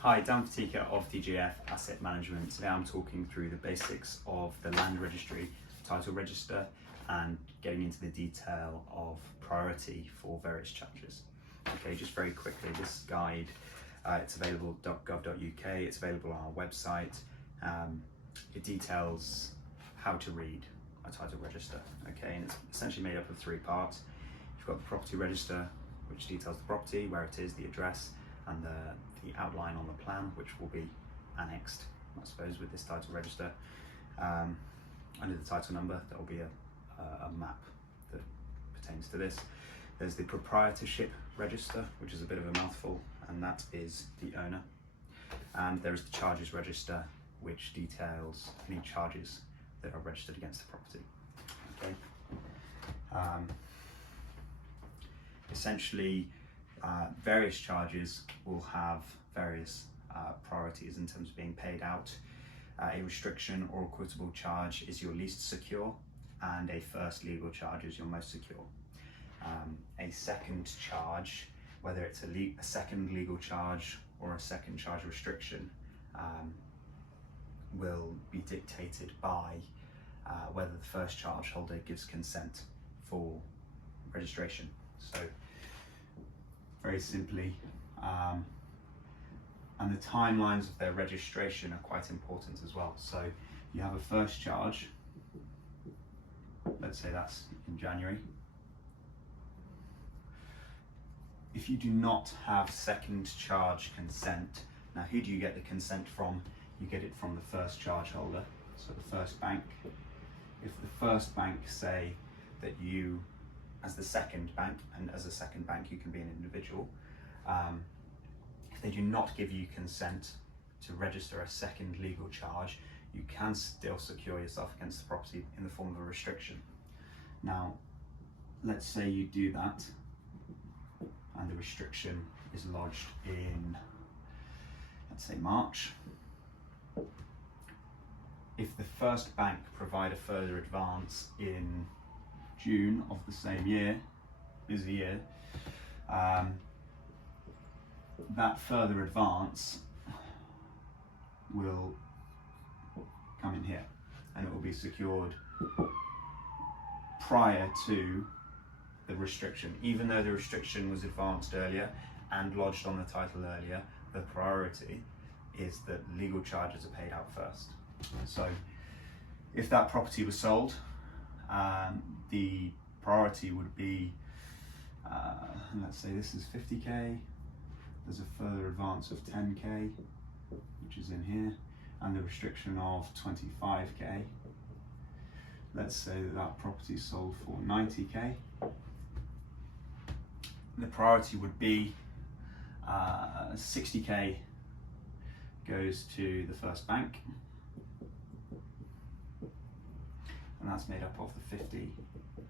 Hi, Dan Fatika of DGF Asset Management. Today I'm talking through the basics of the Land Registry title register and getting into the detail of priority for various charges. Okay, just very quickly, this guide, it's available at .gov.uk, it's available on our website. It details how to read a title register, okay, and it's essentially made up of three parts. You've got the property register, which details the property, where it is, the address, and the outline on the plan, which will be annexed, I suppose, with this title register. Under the title number, there will be a map that pertains to this. There's the proprietorship register, which is a bit of a mouthful, and that is the owner. And there is the charges register, which details any charges that are registered against the property. Okay. Essentially, various charges will have various priorities in terms of being paid out. A restriction or equitable charge is your least secure, and a first legal charge is your most secure. A second charge, whether it's a second legal charge or a second charge restriction, will be dictated by whether the first charge holder gives consent for registration. So, very simply, and the timelines of their registration are quite important as well. So you have a first charge, let's say that's in January. If you do not have second charge consent, now who do you get the consent from? You get it from the first charge holder, so the first bank. If the first bank say that you, as the second bank, and as a second bank you can be an individual, if they do not give you consent to register a second legal charge, you can still secure yourself against the property in the form of a restriction. Now, let's say you do that and the restriction is lodged in, let's say, March. If the first bank provide a further advance in June of the same year, busy year, that further advance will come in here and it will be secured prior to the restriction. Even though the restriction was advanced earlier and lodged on the title earlier, the priority is that legal charges are paid out first. So if that property was sold, the priority would be, let's say this is 50k, there's a further advance of 10k, which is in here, and the restriction of 25k. Let's say that that property is sold for 90k. The priority would be 60k goes to the first bank, and that's made up of the 50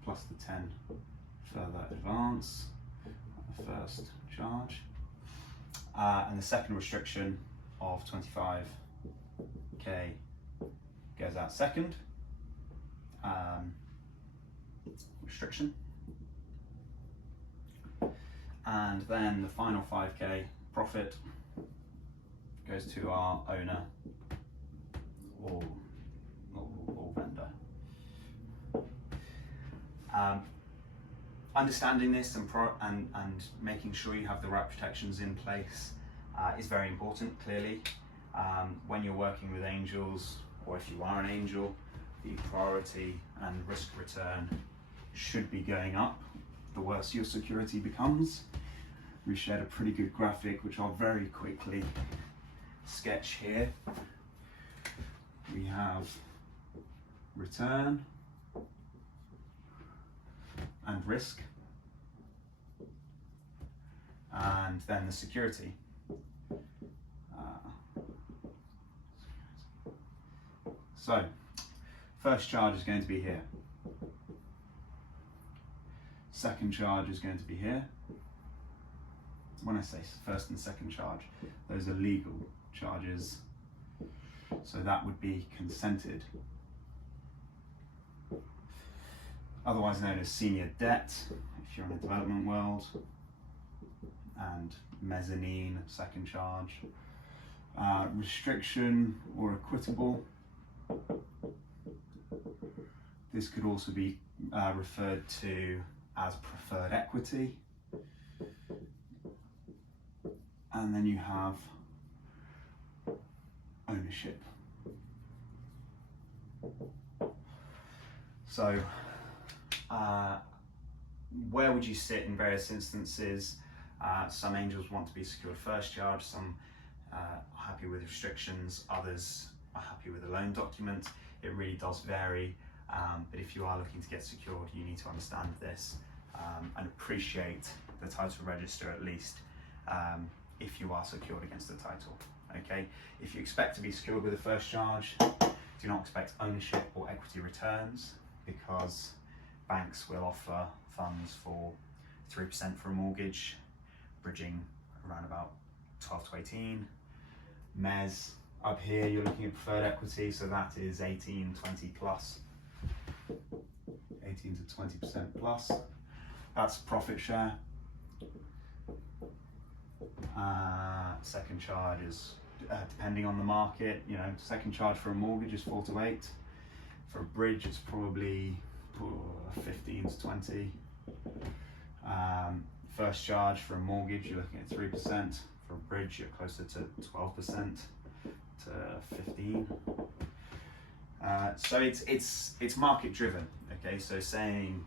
plus the 10 further advance, the first charge, and the second restriction of 25k goes out second restriction, and then the final 5k profit goes to our owner or vendor. Understanding this and making sure you have the right protections in place is very important, clearly. When you're working with angels, or if you are an angel, the priority and risk return should be going up the worse your security becomes. We shared a pretty good graphic which I'll very quickly sketch here. We have return and risk, and then the security. So, first charge is going to be here. Second charge is going to be here. When I say first and second charge, those are legal charges, so that would be consented, otherwise known as senior debt if you're in the development world, and mezzanine, second charge. Restriction or equitable. This could also be referred to as preferred equity. And then you have ownership. So where would you sit in various instances? Some angels want to be secured first charge, some are happy with restrictions, others are happy with a loan document. It really does vary, but if you are looking to get secured, you need to understand this and appreciate the title register at least if you are secured against the title. Okay, if you expect to be secured with a first charge, do not expect ownership or equity returns, because banks will offer funds for 3% for a mortgage, bridging around about 12 to 18. MES, up here you're looking at preferred equity, so that is 18, 20 plus. 18 to 20% plus. That's profit share. Second charge is, depending on the market, you know, second charge for a mortgage is 4 to 8. For a bridge, it's probably 15 to 20. First charge for a mortgage, you're looking at 3%. For a bridge, you're closer to 12% to 15. So it's market driven. Okay, so saying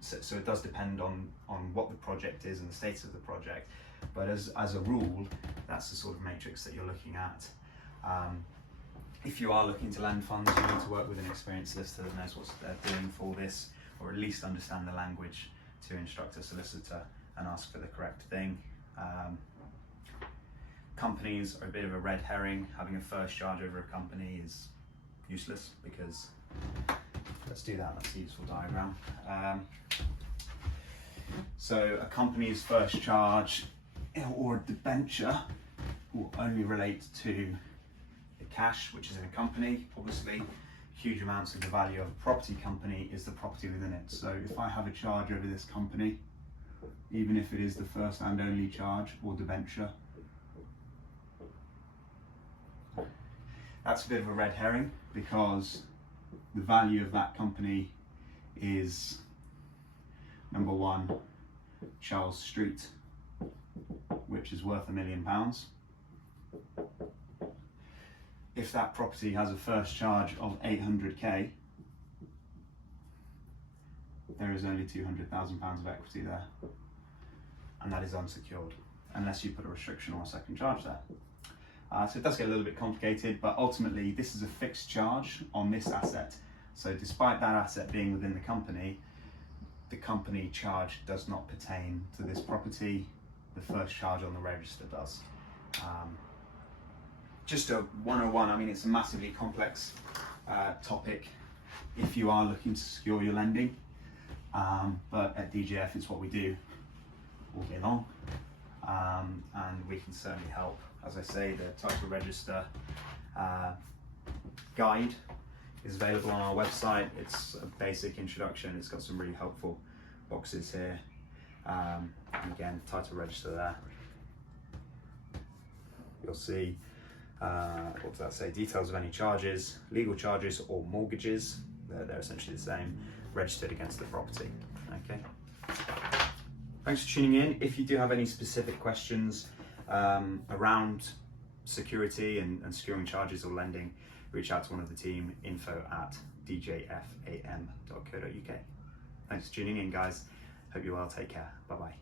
so it does depend on what the project is and the status of the project, but as a rule, that's the sort of matrix that you're looking at. If you are looking to lend funds, you need to work with an experienced solicitor that knows what they're doing for this, or at least understand the language to instruct a solicitor and ask for the correct thing. Companies are a bit of a red herring. Having a first charge over a company is useless, because let's do that, that's a useful diagram. So a company's first charge or a debenture will only relate to the cash which is in a company. Obviously, huge amounts of the value of a property company is the property within it. So if I have a charge over this company, even if it is the first and only charge or debenture, that's a bit of a red herring, because the value of that company is, number one, Charles Street, which is worth £1 million. If that property has a first charge of 800k, there is only £200,000 of equity there, and that is unsecured, unless you put a restriction or a second charge there. So it does get a little bit complicated, but ultimately this is a fixed charge on this asset. So despite that asset being within the company charge does not pertain to this property. The first charge on the register does. Just a 101, I mean, it's a massively complex topic if you are looking to secure your lending, but at DGF it's what we do all day long, and we can certainly help. As I say, the title register guide is available on our website. It's a basic introduction. It's got some really helpful boxes here. And again, title register there. You'll see, what does that say? Details of any charges, legal charges or mortgages. They're essentially the same, registered against the property. Okay. Thanks for tuning in. If you do have any specific questions around security and securing charges or lending, reach out to one of the team, info@djfam.co.uk. Thanks for tuning in, guys. Hope you're well. Take care. Bye bye.